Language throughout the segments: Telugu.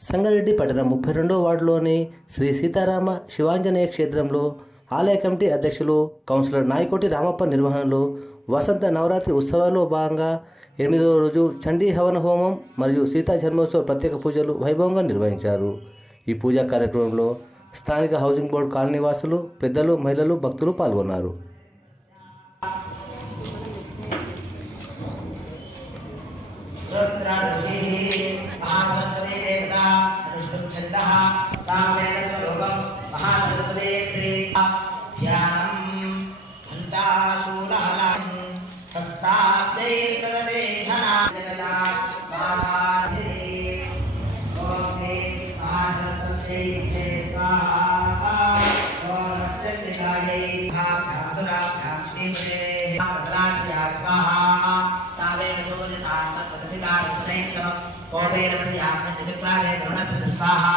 సంగారెడ్డి పట్టణం ముప్పై రెండో వార్డులోని శ్రీ సీతారామ శివాంజనేయ క్షేత్రంలో ఆలయ కమిటీ అధ్యక్షులు కౌన్సిలర్ నాయకోటి రామప్ప నిర్వహణలో వసంత నవరాత్రి ఉత్సవాల్లో భాగంగా ఎనిమిదవ రోజు చండీ హవన హోమం మరియు సీతా జన్మోత్సవ ప్రత్యేక పూజలు వైభవంగా నిర్వహించారు. ఈ పూజా కార్యక్రమంలో స్థానిక హౌసింగ్ బోర్డు కాలనీ వాసులు పెద్దలు మహిళలు భక్తులు పాల్గొన్నారు. मध्याम् घण्टाशूलहनं सस्ताब्दे तदेहना जगदात्माभासे ॐ मे महासरस्वते विषये स्वाहा। ॐ अष्टविधायै भाभ्यासुराभ्यां श्रीमते पदनाट्या स्वाहा तावेन शोभजतात्मकतिकारपदैकं कोपेन प्रयात्मजविक्लादे धरणस्य स्वाहा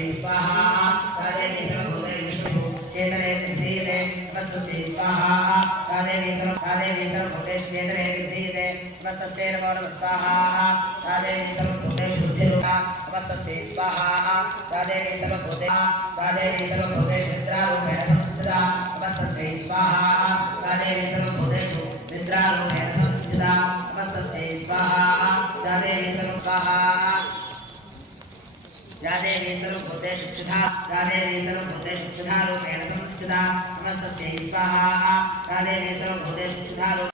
नमस्तस्यै स्वाहा तादेवी सर्वभूते विष्णुषु चेतने विधीयते नमस्तस्यै स्वाहा तादेवी सर्व तादेवी सर्वभूतेषु चेतने विधीयते नमस्तस्यै नमो नमः स्वाहा तादेवी सर्वभूतेषु बुद्धिरूपा नमस्तस्यै स्वाहा तादेवी सर्वभूते तादेवी सर्वभूतेषु निद्रारूपेण संस्थिता या देवी सर्वभूतेषु क्षुधा या देवी सर्वभूतेषु क्षुधारूपेण संस्थिता नमस्तस्यै स्वाहा या देवी सर्वभूतेषु क्षुधारूपेण